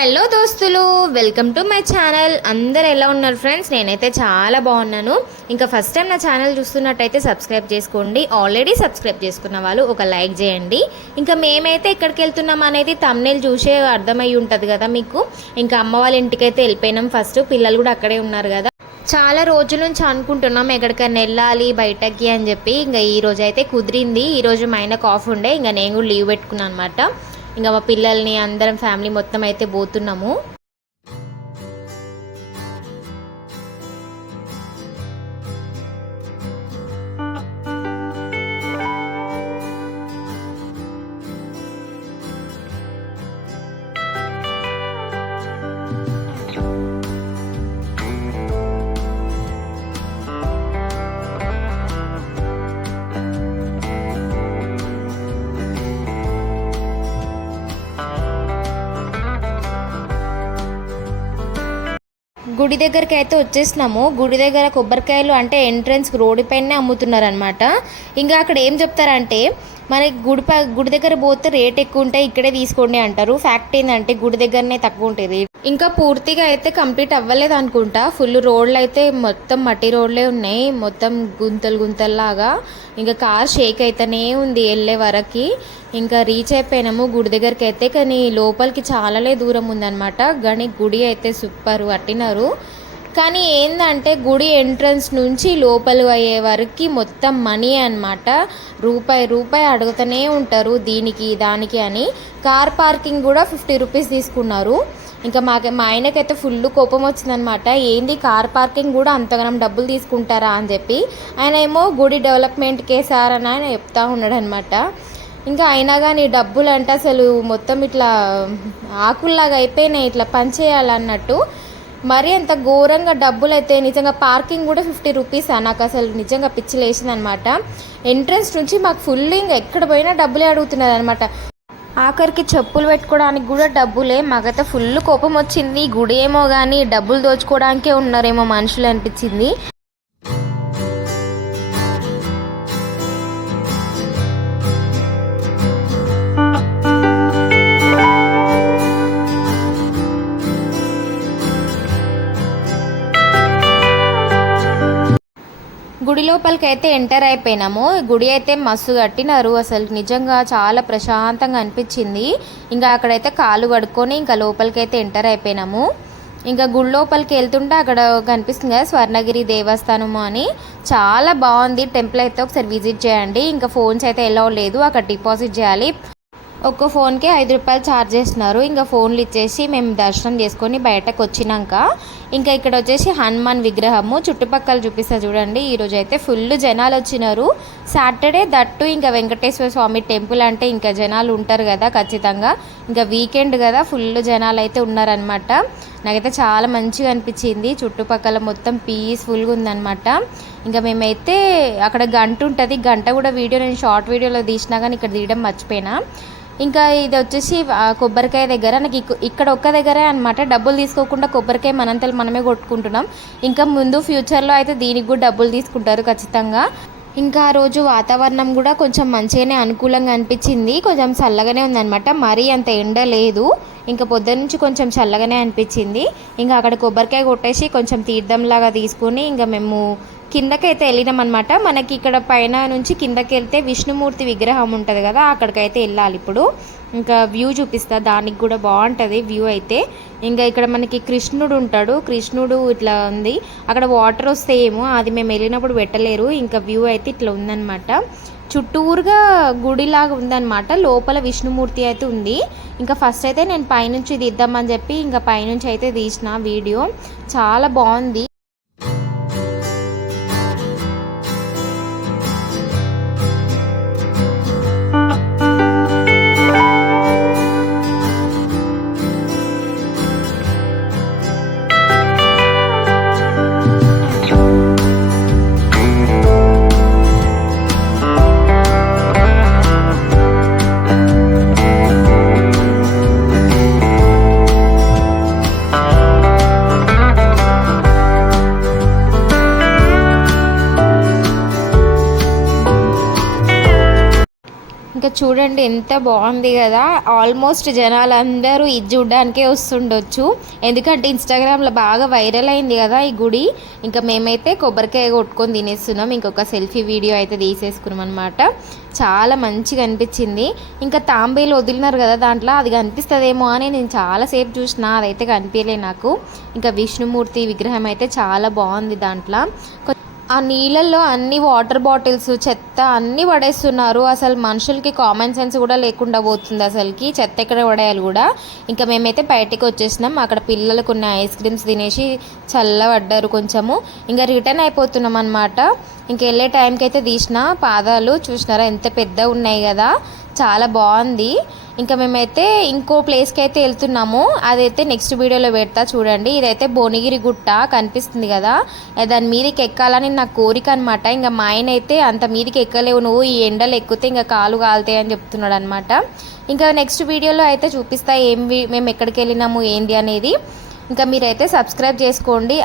Hello దోస్తులు welcome to my channel. అందరు ఎలా ఉన్నారు ఫ్రెండ్స్? నేనైతే చాలా బాగున్నాను. ఇంకా ఫస్ట్ టైం నా ఛానల్ చూస్తున్నట్టయితే సబ్స్క్రైబ్ చేసుకోండి. ఆల్రెడీ సబ్స్క్రైబ్ చేసుకున్న వాళ్ళు ఒక లైక్ చేయండి. ఇంకా మేమైతే ఎక్కడికి వెళ్తున్నాం అనేది తమ్నేల్ చూసే అర్థమై ఉంటుంది కదా మీకు? ఇంకా అమ్మ వాళ్ళ ఇంటికైతే వెళ్ళిపోయినాం. ఫస్ట్ పిల్లలు కూడా అక్కడే ఉన్నారు కదా. చాలా రోజుల నుంచి అనుకుంటున్నాం ఎక్కడికైనా వెళ్ళాలి బయటకి అని చెప్పి. ఇంకా ఈ రోజు అయితే కుదిరింది. ఈరోజు రోజు మా ఆయనకు ఆఫ్ ఉండే. ఇంకా నేను కూడా లీవ్ పెట్టుకున్నాను అనమాట ఇంకా మా పిల్లల్ని అందరం ఫ్యామిలీ మొత్తం అయితే పోతున్నాము. గుడి దగ్గరికి అయితే వచ్చేసినాము. గుడి దగ్గర కొబ్బరికాయలు అంటే ఎంట్రన్స్ రోడ్డు పైనే అమ్ముతున్నారనమాట ఇంకా అక్కడ ఏం చెప్తారంటే మనకి గుడి ప గుడి దగ్గర పోతే రేట్ ఎక్కువ ఉంటాయి ఇక్కడే తీసుకోండి అంటారు. ఫ్యాక్ట్ ఏంటంటే గుడి దగ్గరనే తక్కువ ఉంటుంది ఇంకా పూర్తిగా అయితే కంప్లీట్ అవ్వలేదు అనుకుంటా. ఫుల్ రోడ్లు అయితే మొత్తం మట్టి రోడ్లే ఉన్నాయి. మొత్తం గుంతలు గుంతల్లాగా. ఇంకా కార్ షేక్ అయితేనే ఉంది వెళ్ళే వరకు. ఇంకా రీచ్ అయిపోయినాము గుడి దగ్గరికి అయితే. కానీ లోపలికి చాలానే దూరం ఉందన్నమాట. కానీ గుడి అయితే సూపర్ కట్టినారు కానీ ఏందంటే గుడి ఎంట్రన్స్ నుంచి లోపలి అయ్యే వరకు మొత్తం మనీ అన్నమాట. రూపాయి రూపాయి అడుగుతూనే ఉంటారు దీనికి దానికి అని. కార్ పార్కింగ్ కూడా ఫిఫ్టీ రూపీస్ తీసుకున్నారు. ఇంకా మాకు మా ఆయనకైతే ఫుల్ కోపం వచ్చిందనమాట ఏంది కార్ పార్కింగ్ కూడా అంతగానం డబ్బులు తీసుకుంటారా? అని చెప్పి. ఆయన ఏమో గుడి డెవలప్మెంట్కే సార్ అని ఆయన చెప్తా ఉన్నాడనమాట ఇంకా అయినా కానీ డబ్బులు అంటే అసలు మొత్తం ఇట్లా ఆకుల్లాగా అయిపోయినాయి ఇట్లా పనిచేయాలన్నట్టు మరీ అంత ఘోరంగా డబ్బులు అయితే నిజంగా పార్కింగ్ కూడా ఫిఫ్టీ రూపీస్? నాకు అసలు నిజంగా పిచ్చి లేచింది అనమాట ఎంట్రన్స్ నుంచి మాకు ఫుల్ ఇంకా ఎక్కడ పోయినా డబ్బులే అడుగుతున్నది అనమాట ఆఖరికి చెప్పులు పెట్టుకోవడానికి కూడా డబ్బులే. మగత ఫుల్ కోపం వచ్చింది గుడి ఏమో కానీ డబ్బులు దోచుకోవడానికే ఉన్నారేమో మనుషులు అనిపించింది లోపలికైతే ఎంటర్ అయిపోయినాము. గుడి అయితే మస్తు కట్టినారు. అసలు నిజంగా చాలా ప్రశాంతంగా అనిపించింది. ఇంకా అక్కడైతే కాలు కడుక్కొని ఇంకా లోపలికి అయితే ఎంటర్ అయిపోయినాము. ఇంకా గుడి లోపలికి వెళ్తుంటే అక్కడ కనిపిస్తుంది కదా స్వర్ణగిరి దేవస్థానము అని. చాలా బాగుంది. టెంపుల్ అయితే ఒకసారి విజిట్ చేయండి. ఇంకా ఫోన్స్ అయితే ఎలా లేదు. అక్కడ డిపాజిట్ చేయాలి. ఒక్క ఫోన్కి ఐదు రూపాయలు ఛార్జ్ చేస్తున్నారు. ఇంకా ఫోన్లు ఇచ్చేసి మేము దర్శనం చేసుకొని బయటకు వచ్చినాక ఇంకా ఇక్కడ వచ్చేసి హనుమాన్ విగ్రహము చుట్టుపక్కల చూపిస్తా చూడండి. ఈరోజు అయితే ఫుల్ జనాలు వచ్చినారు. సాటర్డే దట్టు ఇంకా వెంకటేశ్వర స్వామి టెంపుల్ అంటే ఇంకా జనాలు ఉంటారు కదా ఖచ్చితంగా. ఇంకా వీకెండ్ కదా ఫుల్ జనాలు అయితే ఉన్నారనమాట నాకైతే చాలా మంచిగా అనిపించింది. చుట్టుపక్కల మొత్తం పీస్ఫుల్గా ఉందన్నమాట. ఇంకా మేమైతే అక్కడ గంట ఉంటుంది. గంట కూడా వీడియో నేను షార్ట్ వీడియోలో తీసినా కానీ ఇక్కడ తీయడం మర్చిపోయినా. ఇంకా ఇది వచ్చేసి కొబ్బరికాయ దగ్గర. నాకు ఇక్- ఇక్కడ ఒక్క దగ్గరే అనమాట డబ్బులు తీసుకోకుండా కొబ్బరికాయ మనంతలు మనమే కొట్టుకుంటున్నాం. ఇంకా ముందు ఫ్యూచర్లో అయితే దీనికి కూడా డబ్బులు తీసుకుంటారు ఖచ్చితంగా. ఇంకా ఆ రోజు వాతావరణం కూడా కొంచెం మంచిగానే అనుకూలంగా అనిపించింది. కొంచెం చల్లగానే ఉందన్నమాట. మరీ అంత ఎండ లేదు. ఇంకా పొద్దున్న నుంచి కొంచెం చల్లగానే అనిపించింది. ఇంకా అక్కడ కొబ్బరికాయ కొట్టేసి కొంచెం తీర్థంలాగా తీసుకుని ఇంకా మేము కిందకైతే వెళ్ళినాం అనమాట మనకి ఇక్కడ పైన నుంచి కిందకి వెళ్తే విష్ణుమూర్తి విగ్రహం ఉంటుంది కదా అక్కడికైతే వెళ్ళాలి ఇప్పుడు. ఇంకా వ్యూ చూపిస్తా దానికి కూడా బాగుంటుంది వ్యూ అయితే. ఇంకా ఇక్కడ మనకి కృష్ణుడు ఉంటాడు కృష్ణుడు ఇట్లా ఉంది. అక్కడ వాటర్ వస్తే ఏమో అది మేము వెళ్ళినప్పుడు పెట్టలేరు. ఇంకా వ్యూ అయితే ఇట్లా ఉందన్నమాట. చుట్టూరుగా గుడిలాగా ఉందన్నమాట. లోపల విష్ణుమూర్తి అయితే ఉంది. ఇంకా ఫస్ట్ అయితే నేను పైనుంచి తీద్దామని చెప్పి ఇంకా పైనుంచి అయితే తీసిన వీడియో. చాలా బాగుంది. ఇంకా చూడండి ఎంత బాగుంది కదా. ఆల్మోస్ట్ జనాలు అందరూ ఇది చూడడానికే వస్తుండొచ్చు. ఎందుకంటే ఇన్స్టాగ్రామ్లో బాగా వైరల్ అయింది కదా ఈ గుడి. ఇంకా మేమైతే కొబ్బరికాయ కొట్టుకొని తినేస్తున్నాం. ఇంకొక సెల్ఫీ వీడియో అయితే తీసేసుకున్నాం అనమాట చాలా మంచిగా అనిపించింది. ఇంకా తాంబేలు వదిలినారు కదా దాంట్లో. అది కనిపిస్తుందేమో అని నేను చాలాసేపు చూసిన. అదైతే కనిపించలే నాకు. ఇంకా విష్ణుమూర్తి విగ్రహం అయితే చాలా బాగుంది దాంట్లో. ఆ నీళ్ళల్లో అన్ని వాటర్ బాటిల్స్ చెత్త అన్నీ పడేస్తున్నారు. అసలు మనుషులకి కామన్ సెన్స్ కూడా లేకుండా పోతుంది అసలుకి. చెత్త ఎక్కడ పడేయాలి కూడా. ఇంకా మేమైతే బయటికి వచ్చేసినాం. అక్కడ పిల్లలు కొన్ని ఐస్ క్రీమ్స్ తినేసి చల్లబడ్డారు కొంచెము. ఇంకా రిటర్న్ అయిపోతున్నాం అనమాట ఇంక వెళ్ళే టైంకి అయితే తీసిన పాదాలు చూసినారా? ఎంత పెద్ద ఉన్నాయి కదా. చాలా బాగుంది. ఇంకా మేమైతే ఇంకో ప్లేస్కి అయితే వెళ్తున్నాము. అదైతే నెక్స్ట్ వీడియోలో పెడతా చూడండి. ఇదైతే భువనగిరి గుట్ట కనిపిస్తుంది కదా. దాని మీదకి ఎక్కాలని నా కోరిక అనమాట ఇంకా మా ఆయన అయితే అంత మీదకి ఎక్కలేవు. నువ్వు ఈ ఎండలు ఎక్కితే ఇంకా కాలు కాలుతాయి అని చెప్తున్నాడు అనమాట ఇంకా నెక్స్ట్ వీడియోలో అయితే చూపిస్తా ఏం మేము ఎక్కడికి వెళ్ళినాము ఏంది అనేది. ఇంకా మీరైతే సబ్స్క్రైబ్ చేసుకోండి.